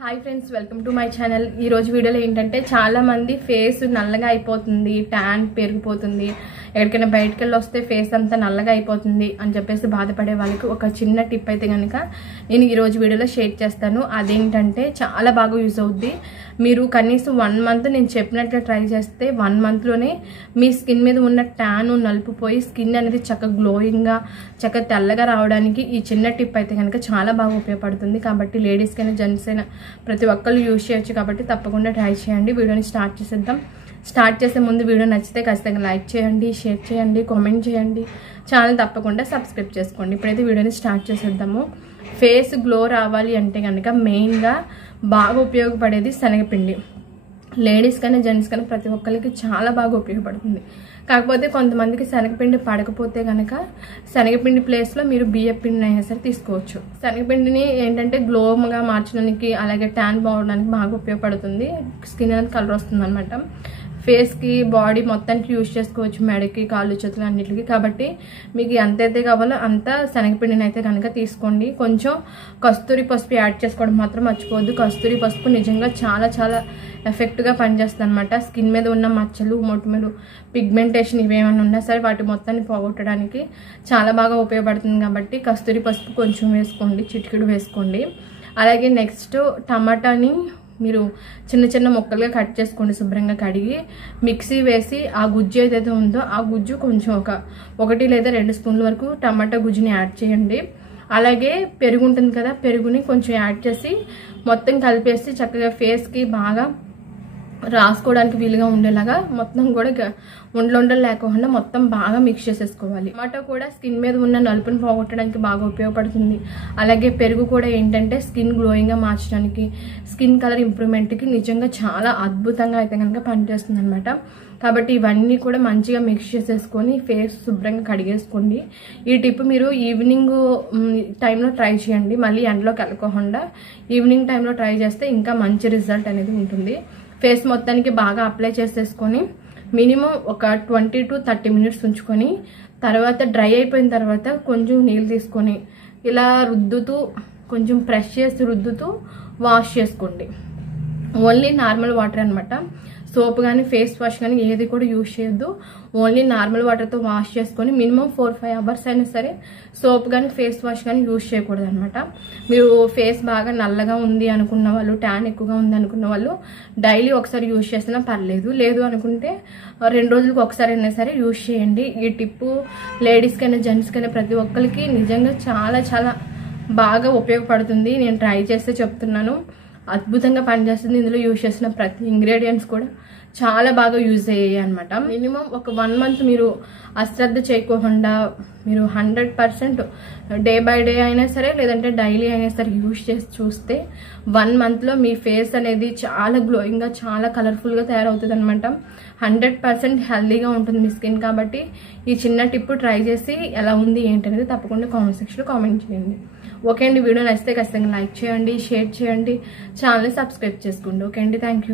Hi friends, welcome to my channel. ఈ రోజు వీడియోలో ఏంటంటే చాలా మంది ఫేస్ నల్లగా అయిపోతుంది, ట్యాన్ పెరిగిపోతుంది, ఎక్కడికైనా బయటకు వెళ్ళి వస్తే ఫేస్ అంతా నల్లగా అయిపోతుంది అని చెప్పేసి బాధపడే వాళ్ళకి ఒక చిన్న టిప్ అయితే కనుక నేను ఈ రోజు వీడియోలో షేర్ చేస్తాను. అదేంటంటే చాలా బాగా యూజ్ అవుద్ది. మీరు కనీసం 1 మంత్ నేను చెప్పినట్లు ట్రై చేస్తే 1 మంత్లోనే మీ స్కిన్ మీద ఉన్న ట్యాన్ నలుపుపోయి స్కిన్ అనేది చక్కగా గ్లోయింగ్గా చక్కగా తెల్లగా రావడానికి ఈ చిన్న టిప్ అయితే కనుక చాలా బాగా ఉపయోగపడుతుంది. కాబట్టి లేడీస్కైనా జెంట్స్ అయినా ప్రతి ఒక్కళ్ళు యూజ్ చేయొచ్చు. కాబట్టి తప్పకుండా ట్రై చేయండి. వీడియోని స్టార్ట్ చేసేద్దాం. స్టార్ట్ చేసే ముందు వీడియో నచ్చితే ఖచ్చితంగా లైక్ చేయండి, షేర్ చేయండి, కామెంట్ చేయండి, ఛానల్ తప్పకుండా సబ్స్క్రైబ్ చేసుకోండి. ఇప్పుడైతే వీడియోని స్టార్ట్ చేసేద్దాము. ఫేస్ గ్లో రావాలి అంటే కనుక మెయిన్గా బాగా ఉపయోగపడేది శనగపిండి. లేడీస్ కన్నా జెంట్స్ కన్నా ప్రతి ఒక్కరికి చాలా బాగా ఉపయోగపడుతుంది. కాకపోతే కొంతమందికి శనగపిండి పడకపోతే కనుక శనగపిండి ప్లేస్లో మీరు బియ్యపిండిని అయినా సరే తీసుకోవచ్చు. శనగపిండిని ఏంటంటే గ్లోగా మార్చడానికి అలాగే ట్యాన్ పోవడానికి బాగా ఉపయోగపడుతుంది. స్కిన్ అనేది కలర్ వస్తుంది అనమాట. ఫేస్కి బాడీ మొత్తానికి యూజ్ చేసుకోవచ్చు, మెడకి కాళ్ళు చేతులు అన్నిటికి. కాబట్టి మీకు ఎంతైతే కావాలో అంత శనగపిండిని అయితే కనుక తీసుకోండి. కొంచెం కస్తూరి పసుపు యాడ్ చేసుకోవడం మాత్రం మర్చిపోవద్దు. కస్తూరి పసుపు నిజంగా చాలా చాలా ఎఫెక్ట్గా పనిచేస్తుంది అనమాట. స్కిన్ మీద ఉన్న మచ్చలు, మొటిమలు, పిగ్మెంటేషన్ ఇవేమైనా ఉన్నా సరే వాటి మొత్తాన్ని పోగొట్టడానికి చాలా బాగా ఉపయోగపడుతుంది. కాబట్టి కస్తూరి పసుపు కొంచెం వేసుకోండి, చిటికెడు వేసుకోండి. అలాగే నెక్స్ట్ టమాటాని మీరు చిన్న చిన్న ముక్కలుగా కట్ చేసుకోండి. శుభ్రంగా కడిగి మిక్సీ వేసి ఆ గుజ్జు ఏదైతే ఉందో ఆ గుజ్జు కొంచెం 1 లేదా 2 స్పూన్ల వరకు టమాటా గుజ్జుని యాడ్ చేయండి. అలాగే పెరుగు ఉంటుంది కదా, పెరుగుని కొంచెం యాడ్ చేసి మొత్తం కలిపేసి చక్కగా ఫేస్కి బాగా రాసుకోవడానికి వీలుగా ఉండేలాగా మొత్తం కూడా ఉండలు లేకుండా మొత్తం బాగా మిక్స్ చేసేసుకోవాలి. టమాటో కూడా స్కిన్ మీద ఉన్న నలుపుని పోగొట్టడానికి బాగా ఉపయోగపడుతుంది. అలాగే పెరుగు కూడా ఏంటంటే స్కిన్ గ్లోయింగ్గా మార్చడానికి, స్కిన్ కలర్ ఇంప్రూవ్మెంట్కి నిజంగా చాలా అద్భుతంగా అయితే కనుక పనిచేస్తుంది అనమాట. కాబట్టి ఇవన్నీ కూడా మంచిగా మిక్స్ చేసేసుకొని ఫేస్ శుభ్రంగా కడిగేసుకోండి. ఈ టిప్ మీరు ఈవినింగ్ టైంలో ట్రై చేయండి. మళ్ళీ ఎండలోకి వెళ్ళకోకుండా ఈవినింగ్ టైంలో ట్రై చేస్తే ఇంకా మంచి రిజల్ట్ అనేది ఉంటుంది. ఫేస్ మొత్తానికి బాగా అప్లై చేసేసుకొని మినిమం ఒక 20 to 30 మినిట్స్ ఉంచుకొని తర్వాత డ్రై అయిపోయిన తర్వాత కొంచెం నీళ్ళు తీసుకొని ఇలా రుద్దుతూ కొంచెం ప్రెస్ చేసి రుద్దుతూ వాష్ చేసుకోండి. ఓన్లీ నార్మల్ వాటర్ అనమాట. సోప్ కానీ ఫేస్ వాష్ కానీ ఏది కూడా యూజ్ చేయొద్దు. ఓన్లీ నార్మల్ వాటర్తో వాష్ చేసుకొని మినిమం 4-5 అవర్స్ అయినా సరే సోప్ కానీ ఫేస్ వాష్ కానీ యూజ్ చేయకూడదు అనమాట. మీరు ఫేస్ బాగా నల్లగా ఉంది అనుకున్న వాళ్ళు, ట్యాన్ ఎక్కువగా ఉంది అనుకున్న వాళ్ళు డైలీ ఒకసారి యూజ్ చేసినా పర్లేదు. లేదు అనుకుంటే 2 రోజులకు ఒకసారి అయినా సరే యూజ్ చేయండి. ఈ టిప్పు లేడీస్కైనా జెంట్స్కైనా ప్రతి ఒక్కరికి నిజంగా చాలా చాలా బాగా ఉపయోగపడుతుంది. నేను ట్రై చేస్తే చెప్తున్నాను, అద్భుతంగా పనిచేస్తుంది. ఇందులో యూజ్ చేసిన ప్రతి ఇంగ్రీడియంట్స్ కూడా చాలా బాగా యూజ్ అయ్యాయి అనమాట. మినిమం ఒక 1 మంత్ మీరు అశ్రద్ధ చేయకోకుండా మీరు 100% డే బై డే అయినా సరే లేదంటే డైలీ అయినా సరే యూజ్ చేసి చూస్తే 1 మంత్లో మీ ఫేస్ అనేది చాలా గ్లోయింగ్గా చాలా కలర్ఫుల్గా తయారవుతుంది అనమాట. 100% హెల్దీగా ఉంటుంది మీ స్కిన్. కాబట్టి ఈ చిన్న టిప్ ట్రై చేసి ఎలా ఉంది ఏంటనేది తప్పకుండా కామెంట్ సెక్షన్లో కామెంట్ చేయండి. ఓకే అండి, వీడియో నచ్చితే ఖచ్చితంగా లైక్ చేయండి, షేర్ చేయండి, ఛానల్ని సబ్స్క్రైబ్ చేసుకోండి. ఓకే అండి, థ్యాంక్ యూ.